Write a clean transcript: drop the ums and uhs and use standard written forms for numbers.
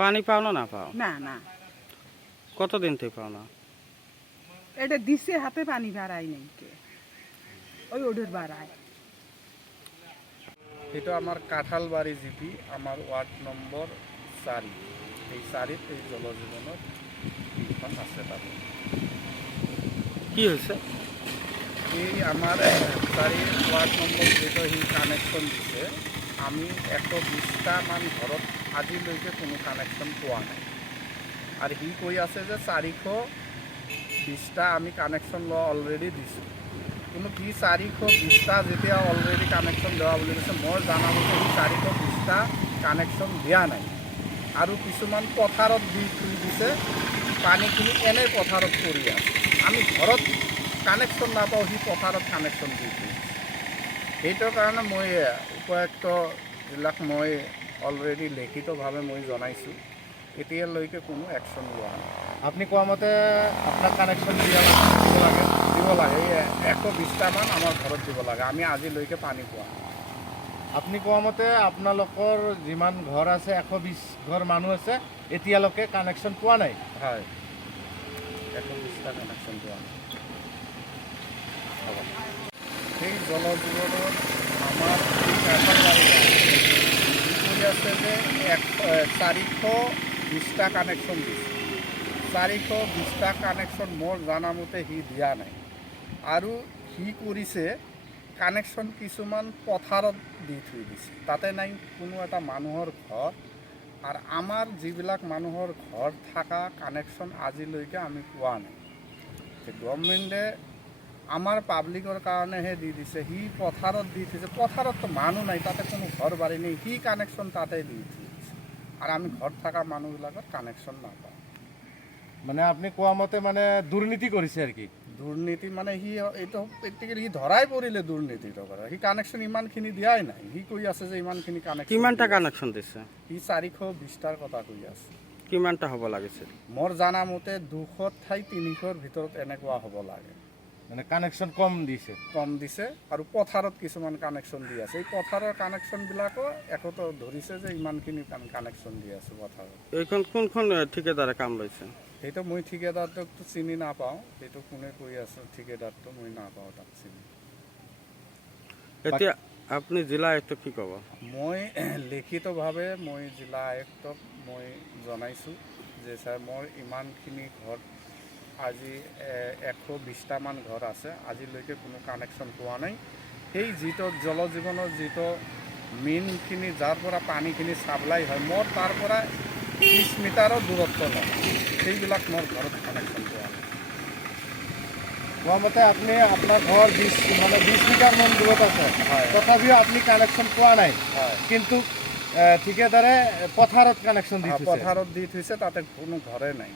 পানি পাও না পাও? না না, কতদিন থেকে পাও না? এটা দিছে হাতে পানি বাড়াই নাই কে, ওই ওডের বাড়ায়। এটা আমার কাঁঠালবাড়ি জিপি, আমার ওয়ার্ড নম্বর ৪। এই ৪ এই জলজীবনের টিউশন আছে তাদের। কি হয়েছে? এই আমার ৪ ওয়ার্ড নম্বর যেটা সি কানেকশ্যন দিছে, আমি ১২০টা মান ঘৰত আজিলৈকে কোনো কানেকশ্যন পোৱা নাই। আৰু সি কৈ আছে যে ৪২০টা আমি কানেকশ্যন লোৱা অলৰেডি দিছোঁ। কিন্তু সি ৪২০টা যেতিয়া অলৰেডি কানেকশ্যন দেওয়া বুলি কৈছে, মই জানামতে সি ৪২০টা কানেকশ্যন দিয়া নাই। আৰু কিছুমান পথাৰত দি থৈ দিছে, পানীখিনি এনেই পথাৰত পৰি আছে। আমি ঘৰত কানেকশ্যন নাপাওঁ, সি পথাৰত কানেকশ্যন দি থৈ দিছে। সেইটোৰ কাৰণে মই উপায়ুক্ত জিলাক মই অলৰেডি লিখিতভাৱে মই জনাইছোঁ। এতিয়ালৈকে কোনো একশ্যন লোৱা নাই। আপনি কোৱা মতে আপোনাক কানেকশ্যন দিব লাগে? দিব লাগে, ১২০টা মান আমাৰ ঘৰত দিব লাগে। আমি আজিলৈকে পানী পোৱা নাই। আপুনি কোৱা মতে আপোনালোকৰ যিমান ঘৰ আছে ১২০ ঘৰ মানুহ আছে, এতিয়ালৈকে কানেকশ্যন পোৱা নাই? হয়, ১২০টা কানেকশ্যন পোৱা নাই। সেই জলজীৱনত আমাৰ এই কাঁঠালবাৰীত কৰি আছে যে ৪২০টা কানেকশ্যন দিছে। ৪২০টা কানেকশ্যন মোৰ জানামতে সি দিয়া নাই। আৰু সি কৰিছে কানেকশ্যন কিছুমান পথাৰত দি থৈ দিছে, তাতে নাই কোনো এটা মানুহৰ ঘৰ। আৰু আমাৰ যিবিলাক মানুহৰ ঘৰ থকা কানেকশ্যন আজিলৈকে আমি পোৱা নাই। গভৰ্ণমেণ্টে আমাৰ পাব্লিকৰ কাৰণেহে দি দিছে। সি পথাৰত দি থৈছে, পথাৰততো মানুহ নাই, তাতে কোনো ঘৰ বাৰী নাই, সি কানেকশ্যন তাতে দি থৈ দিছে। আৰু আমি ঘৰত থকা মানুহবিলাকৰ কানেকশ্যন নাপাওঁ। মানে আপুনি কোৱা মতে মানে দুৰ্নীতি কৰিছে আৰু কি? দুৰ্নীতি মানে সি এইটো প্ৰেক্টিকেলি সি ধৰাই পৰিলে দুৰ্নীতিটো কৰা। সি কানেকশ্যন ইমানখিনি দিয়াই নাই। সি কৈ আছে যে ইমানখিনি কানেকশ্যন। কিমানটা কানেকশ্যন দিছে? সি ৪২০টাৰ কথা কৈ আছে। কিমানটা হ'ব লাগিছিল? মোৰ জানামতে ২০০ ঠাই ৩০০ৰ ভিতৰত এনেকুৱা হ'ব লাগে। মানে কানেকশ্যন কম দিছে? কম দিছে। আৰু পথাৰত কিছুমান কানেকশ্যন দি আছে। এই পথাৰৰ কানেকশ্যনবিলাকো একতো ধৰিছে যে ইমানখিনি কানেকশ্যন দি আছে পথাৰত। এইখন কোনখন ঠিকাদাৰে কাম লৈছে? সেইটো মই ঠিকাদাৰটোকতো চিনি নাপাওঁ। সেইটো কোনে কৈ আছে ঠিকাদাৰটো মই নাপাওঁ তাক চিনি। এতিয়া আপুনি জিলা আয়ুক্তক কি ক'ব? মই লিখিতভাৱে মই জিলা আয়ুক্তক মই জনাইছোঁ যে ছাৰ, মোৰ ইমানখিনি ঘৰ আজি ১২০টা মান ঘৰ আছে, আজিলৈকে কোনো কানেকশ্যন পোৱা নাই। সেই যিটো জলজীৱনৰ যিটো মেইনখিনি যাৰ পৰা পানীখিনি ছাপ্লাই হয়, মোৰ তাৰ পৰা ৩০ মিটাৰৰ দূৰত্ব নহয়, সেইবিলাক মোৰ ঘৰত কানেকশ্যন পোৱা নাই। কোৱা মতে আপুনি আপোনাৰ ঘৰ ২০ মিটাৰমান দূৰত আছে, হয়। তথাপিও আপুনি কানেকশ্যন পোৱা নাই। হয়, কিন্তু ঠিকাদাৰে পথাৰত কানেকশ্যন দি থৈছে? পথাৰত দি থৈছে, তাতে কোনো ঘৰে নাই।